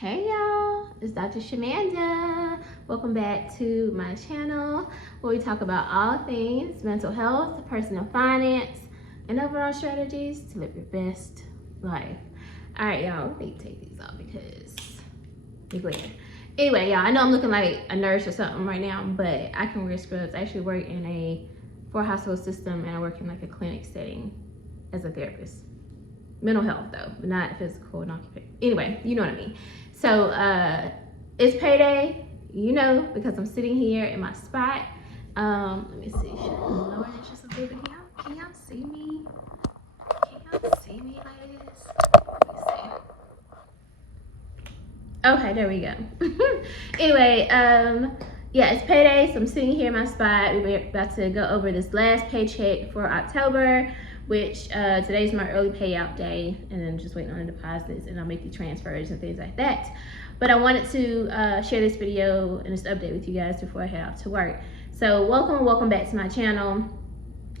Hey y'all, it's Dr. Shamanda. Welcome back to my channel where we talk about all things mental health, personal finance, and overall strategies to live your best life. All right, y'all, let me take these off because they're glare. Anyway, y'all, I know I'm looking like a nurse or something right now, but I can wear scrubs. I actually work in a four-household system, and I work in like a clinic setting as a therapist. Mental health though, but not physical and occupational. Anyway, you know what I mean. So it's payday, you know, because I'm sitting here in my spot. Let me see. Should I lower this just a little bit? Can y'all see me? Can y'all see me, ladies? Let me see. Okay, there we go. Anyway, yeah, it's payday, so I'm sitting here in my spot. We're about to go over this last paycheck for October, which today's my early payout day, and then just waiting on the deposits, and I'll make the transfers and things like that. But I wanted to share this video and this update with you guys before I head off to work. So welcome back to my channel.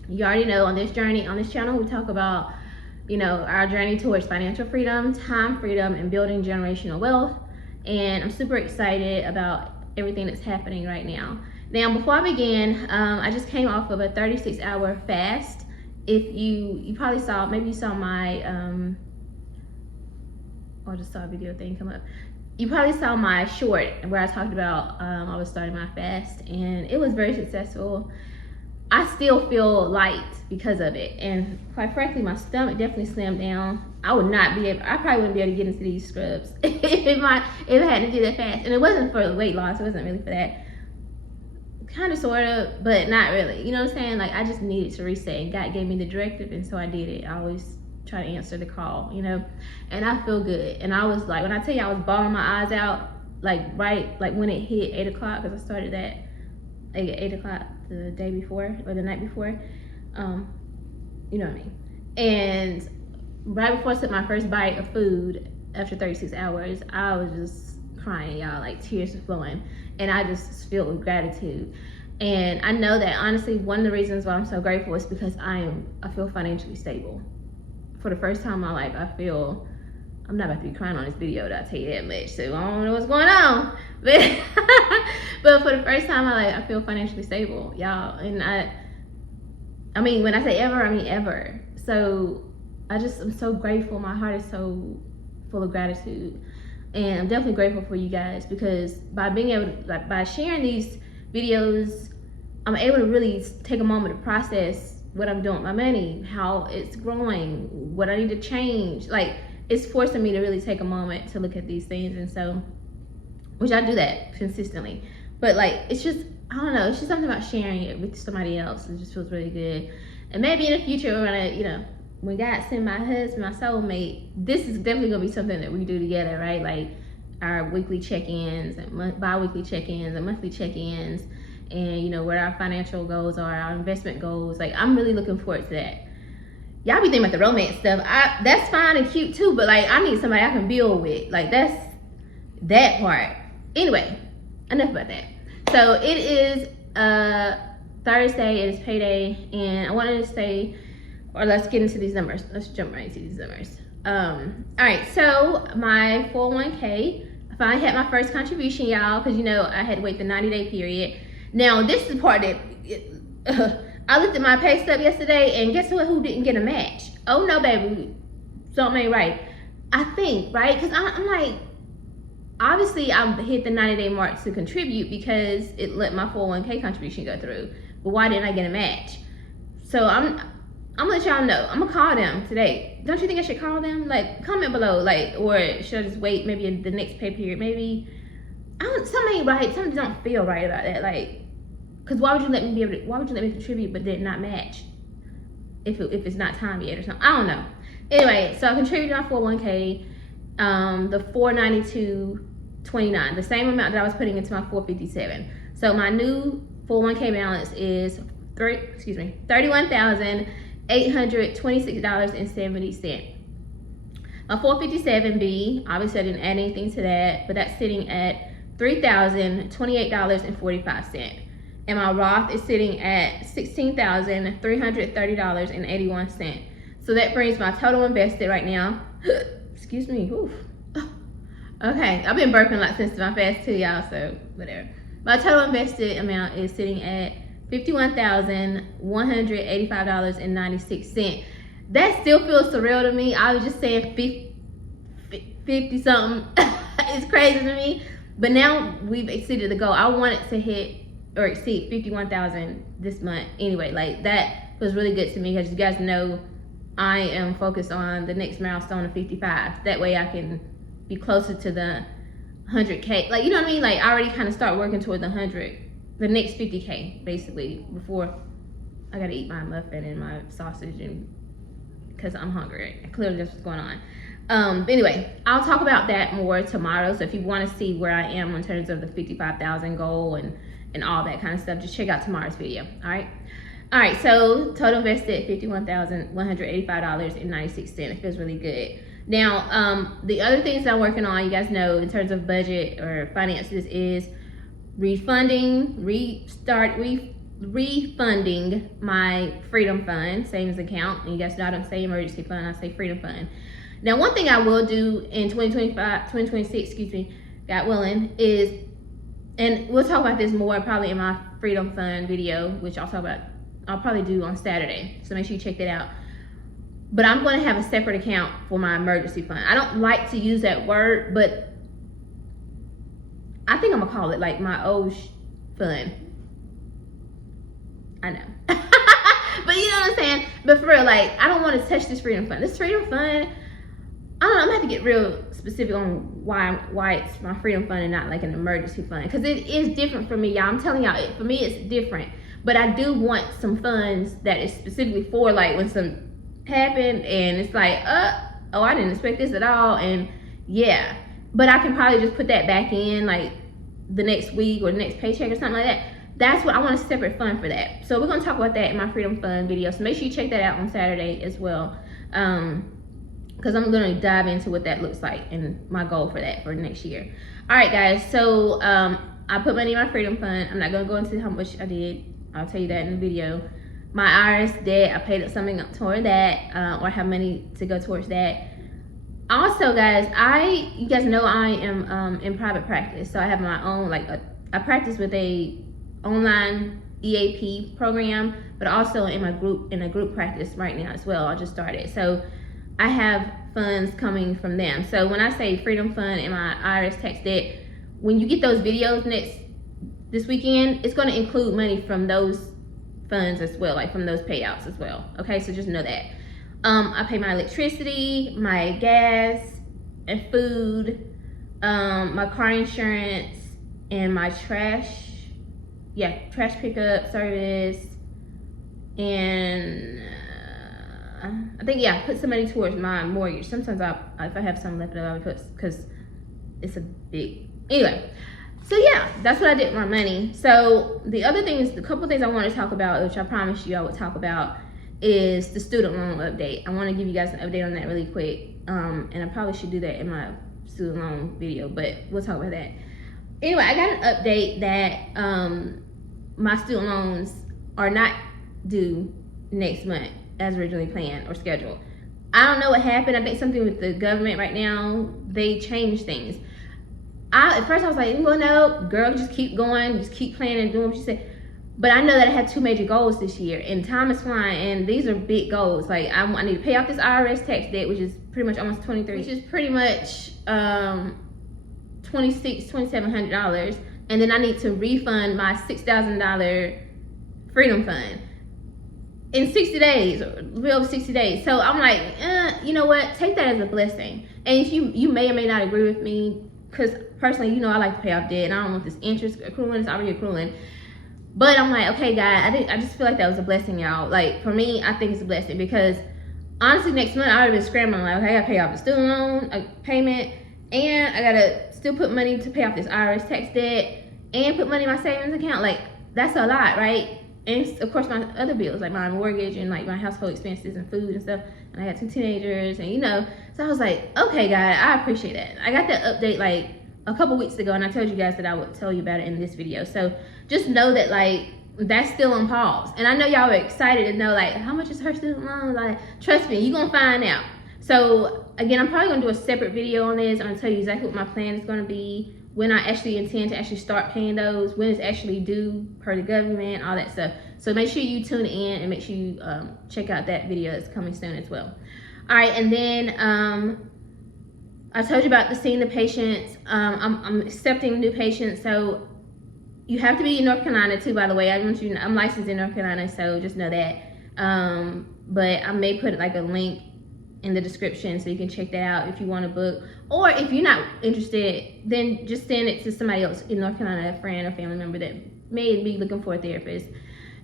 You already know on this journey, on this channel, we talk about, you know, our journey towards financial freedom, time freedom, and building generational wealth. And I'm super excited about everything that's happening right now. Now, before I begin, I just came off of a 36-hour fast. If you probably saw, maybe you saw my, I just saw a video thing come up. You probably saw my short where I talked about I was starting my fast, and it was very successful. I still feel light because of it, and quite frankly, my stomach definitely slimmed down. I would not be able, I probably wouldn't be able to get into these scrubs if I had to do that fast. And it wasn't for weight loss, it wasn't really for that. Kind of, sort of, but not really. You know what I'm saying? Like, I just needed to reset, and God gave me the directive, and so I did it. I always try to answer the call, you know, and I feel good. And I was like, when I tell you I was bawling my eyes out, like right, like when it hit 8 o'clock, because I started that at 8 o'clock the day before, or the night before, you know what I mean? And right before I took my first bite of food after 36 hours, I was just crying, y'all, like tears were flowing. And I just filled with gratitude. And I know that honestly, one of the reasons why I'm so grateful is because I feel financially stable. For the first time in my life, I feel, I'm not about to be crying on this video, I'll tell you that much, so I don't know what's going on. But, but for the first time in my life, I feel financially stable, y'all. And I mean, when I say ever, I mean ever. So I'm so grateful. My heart is so full of gratitude. And I'm definitely grateful for you guys, because by being able to, like, by sharing these videos, I'm able to really take a moment to process what I'm doing with my money, how it's growing, what I need to change. Like, it's forcing me to really take a moment to look at these things. And so, which I do that consistently. But like, it's just, I don't know, it's just something about sharing it with somebody else. It just feels really good. And maybe in the future, we're gonna, you know, when God send my husband, my soulmate, this is definitely gonna be something that we do together, right? Like our weekly check-ins and bi-weekly check-ins and monthly check-ins, and you know, what our financial goals are, our investment goals. Like, I'm really looking forward to that. Y'all be thinking about the romance stuff. That's fine and cute too, but like, I need somebody I can build with. Like, that's that part. Anyway, enough about that. So it is Thursday, it is payday, and I wanted to say, or let's get into these numbers. Let's jump right into these numbers. All right, so my 401k, I finally had my first contribution, y'all, because you know I had to wait the 90-day period. Now this is the part that I looked at my pay stub yesterday, and guess who didn't get a match? Oh no, baby, something ain't right. I think, right? Because I'm like, obviously I hit the 90-day mark to contribute because it let my 401k contribution go through. But why didn't I get a match? So I'm gonna let y'all know. I'm gonna call them today. Don't you think I should call them? Like, comment below, like, or should I just wait maybe the next pay period? Maybe, something ain't right. Something don't feel right about that. Like, cause why would you let me contribute but did not match if it's not time yet or something? I don't know. Anyway, so I contributed my 401k, the $492.29, the same amount that I was putting into my 457. So my new 401k balance is $31,826.70. My 457B, obviously I didn't add anything to that, but that's sitting at $3,028.45. And my Roth is sitting at $16,330.81. So that brings my total invested right now, excuse me, Okay, I've been burping a lot since my fast too, y'all, so whatever. My total invested amount is sitting at $51,185.96. That still feels surreal to me. I was just saying 50 something. It's crazy to me. But now we've exceeded the goal. I wanted to hit or exceed 51,000 this month anyway. Like, that was really good to me because you guys know I am focused on the next milestone of 55. That way I can be closer to the 100K. Like, you know what I mean? Like, I already kind of start working toward the next 50K basically before I gotta eat my muffin and my sausage, and because I'm hungry. Clearly that's what's going on. But anyway, I'll talk about that more tomorrow. So if you want to see where I am in terms of the 55,000 goal and all that kind of stuff, just check out tomorrow's video. All right, so total invested $51,185.96. It feels really good. Now, the other things that I'm working on, you guys know, in terms of budget or finances, is refunding my Freedom Fund savings account. And you guys know I don't say emergency fund, I say Freedom Fund. Now, one thing I will do in 2026, God willing, is, and we'll talk about this more probably in my Freedom Fund video, which I'll probably do on Saturday. So make sure you check that out. But I'm going to have a separate account for my emergency fund. I don't like to use that word, but I think I'm gonna call it like my old fund. I know. But you know what I'm saying? But for real, like, I don't want to touch this Freedom Fund. This Freedom Fund, I don't know, I'm gonna have to get real specific on why it's my Freedom Fund and not like an emergency fund. Because it is different for me, y'all. I'm telling y'all, for me it's different. But I do want some funds that is specifically for like when some happened and it's like, oh, I didn't expect this at all, and yeah. But I can probably just put that back in like the next week or the next paycheck or something like that. That's what I want, a separate fund for that. So we're gonna talk about that in my Freedom Fund video. So make sure you check that out on Saturday as well. Because I'm gonna dive into what that looks like and my goal for that for next year. All right, guys. So I put money in my Freedom Fund. I'm not gonna go into how much I did. I'll tell you that in the video. My IRS debt, I paid up something toward that, or have money to go towards that. Also, guys, you guys know I am in private practice, so I have my own, like, I practice with a online EAP program, but also in a group practice right now as well. I just started, so I have funds coming from them. So when I say Freedom Fund and my IRS tax debt, when you get those videos this weekend, it's going to include money from those funds as well, like from those payouts as well. Okay, so just know that. I pay my electricity, my gas and food, my car insurance, and my trash pickup service, and I think, yeah, put some money towards my mortgage. Sometimes if I have some left over, I would put, because it's a big, anyway. So yeah, that's what I did with my money. So the other thing is, the couple things I want to talk about, which I promised you I would talk about, is the student loan update. I want to give you guys an update on that really quick. And I probably should do that in my student loan video, but we'll talk about that. Anyway, I got an update that my student loans are not due next month as originally planned or scheduled. I don't know what happened. I think something with the government right now, they changed things. At first I was like, well, no, girl, just keep going, just keep planning and doing what you said. But I know that I had 2 major goals this year, and time is flying, and these are big goals. Like, I need to pay off this IRS tax debt, which is pretty much almost $2,300, which is pretty much $2,700, and then I need to refund my $6,000 Freedom Fund in 60 days, or a little over 60 days. So I'm like, you know what? Take that as a blessing. And if you may or may not agree with me, because personally, you know, I like to pay off debt, and I don't want this interest accruing. It's already accruing. But I'm like, okay, God, I just feel like that was a blessing, y'all. Like, for me, I think it's a blessing, because honestly, next month I already been scrambling. Like, okay, I gotta pay off the student loan payment, and I gotta still put money to pay off this IRS tax debt, and put money in my savings account. Like, that's a lot, right? And of course, my other bills, like my mortgage and like my household expenses and food and stuff. And I got 2 teenagers, and you know, so I was like, okay, God, I appreciate that. I got that update like a couple weeks ago, and I told you guys that I would tell you about it in this video. So just know that, like, that's still on pause. And I know y'all are excited to know, like, how much is her student loan? Like, trust me, you're gonna find out. So again, I'm probably gonna do a separate video on this. I'm gonna tell you exactly what my plan is gonna be, when I actually intend to actually start paying those, when it's actually due per the government, all that stuff. So make sure you tune in and make sure you check out that video that's coming soon as well. All right, and then I told you about seeing the patients. I'm accepting new patients, so you have to be in North Carolina too, by the way. I want you to know, I'm licensed in North Carolina, so just know that. But I may put like a link in the description so you can check that out if you want to book. Or if you're not interested, then just send it to somebody else in North Carolina, a friend or family member that may be looking for a therapist.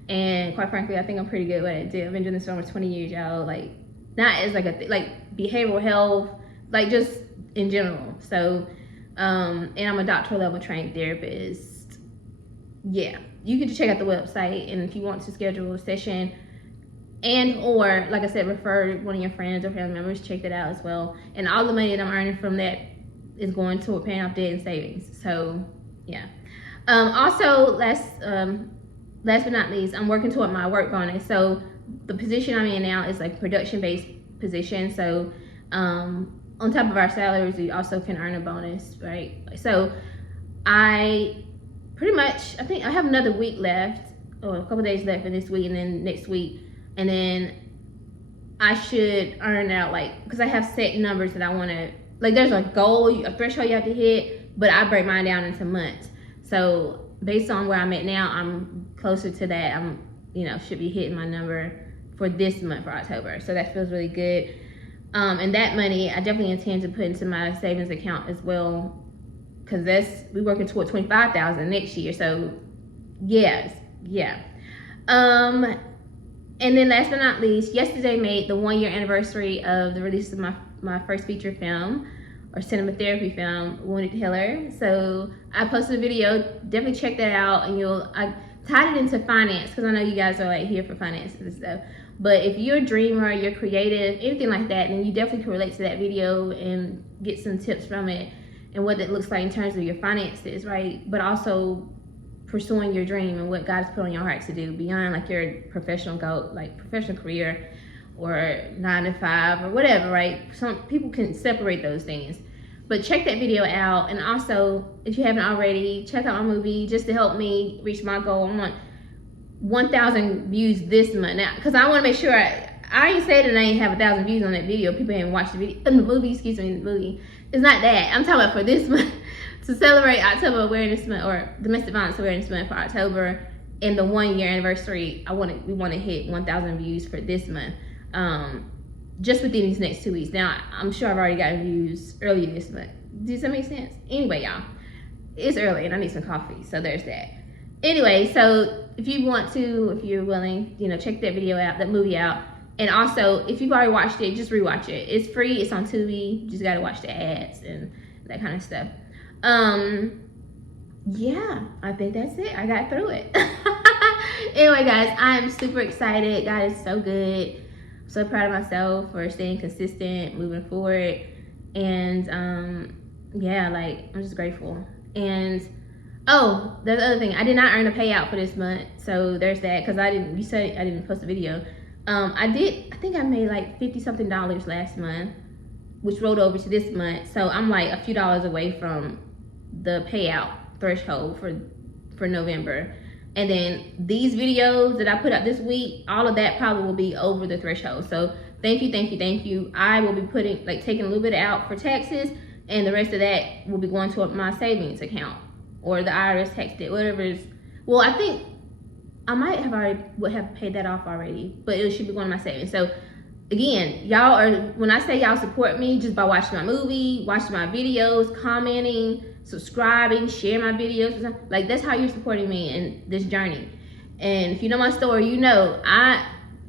And quite frankly, I think I'm pretty good at it. I've been doing this for almost 20 years, y'all. Like, not as like like behavioral health, like just in general. So, and I'm a doctoral level trained therapist. Yeah, you can just check out the website, and if you want to schedule a session, and or like I said, refer one of your friends or family members, check that out as well. And all the money that I'm earning from that is going toward paying off debt and savings. So yeah. Also, last but not least, I'm working toward my work bonus. So the position I'm in now is like production based position. So on top of our salaries, we also can earn a bonus, right? So I pretty much, I think I have another week left, or a couple days left in this week, and then next week. And then I should earn out, like, because I have set numbers that I want to, like, there's a goal, a threshold you have to hit, but I break mine down into months. So based on where I'm at now, I'm closer to that. I'm, should be hitting my number for this month, for October. So that feels really good. And that money, I definitely intend to put into my savings account as well, because we're working toward $25,000 next year. So yes, yeah. And then last but not least, yesterday made the 1-year anniversary of the release of my first feature film, or cinema therapy film, Wounded Healer. So I posted a video, definitely check that out. And I tied it into finance, because I know you guys are like here for finances and stuff. But if you're a dreamer, you're creative, anything like that, then you definitely can relate to that video and get some tips from it and what it looks like in terms of your finances, right? But also pursuing your dream and what God has put on your heart to do beyond like your professional goal, like professional career or 9 to 5 or whatever, right? Some people can separate those things. But check that video out. And also, if you haven't already, check out my movie just to help me reach my goal. I want 1,000 views this month now, because I want to make sure I ain't say that I ain't have 1,000 views on that video. People haven't watched the video, the movie. It's not that. I'm talking about for this month. To celebrate October Awareness Month, or Domestic Violence Awareness Month for October, and the 1-year anniversary, we want to hit 1,000 views for this month, just within these next 2 weeks. Now, I'm sure I've already gotten views earlier this month. Does that make sense? Anyway, y'all, it's early and I need some coffee, so there's that. Anyway, so if you want to, if you're willing, check that video out, that movie out. And also, if you've already watched it, just rewatch it. It's free. It's on Tubi. You just got to watch the ads and that kind of stuff. Yeah, I think that's it. I got through it. Anyway, guys, I'm super excited. God is so good. I'm so proud of myself for staying consistent, moving forward. And yeah, like, I'm just grateful. And oh, there's the other thing. I did not earn a payout for this month, so there's that, because you said I didn't post a video. I think I made like $50-something last month, which rolled over to this month. So I'm like a few dollars away from the payout threshold for November. And then these videos that I put out this week, all of that probably will be over the threshold. So thank you. I will be taking a little bit out for taxes, and the rest of that will be going to my savings account or the IRS tax debt, whatever is. Well, I think I might have paid that off already, but it should be going to my savings. So again, when I say y'all support me just by watching my movie, watching my videos, commenting, subscribing, share my videos, like, that's how you're supporting me in this journey. And if you know my story, I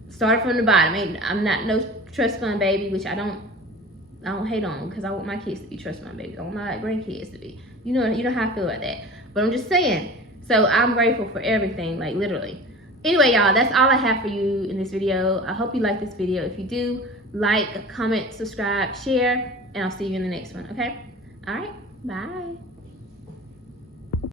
started from the bottom. I'm not no trust fund baby, which I don't hate on, because I want my kids to be trust fund babies. I want my grandkids to be. You know how I feel about that. But I'm just saying. So I'm grateful for everything, like, literally. Anyway, y'all, that's all I have for you in this video. I hope you like this video. If you do, like, comment, subscribe, share, and I'll see you in the next one, okay? All right, bye.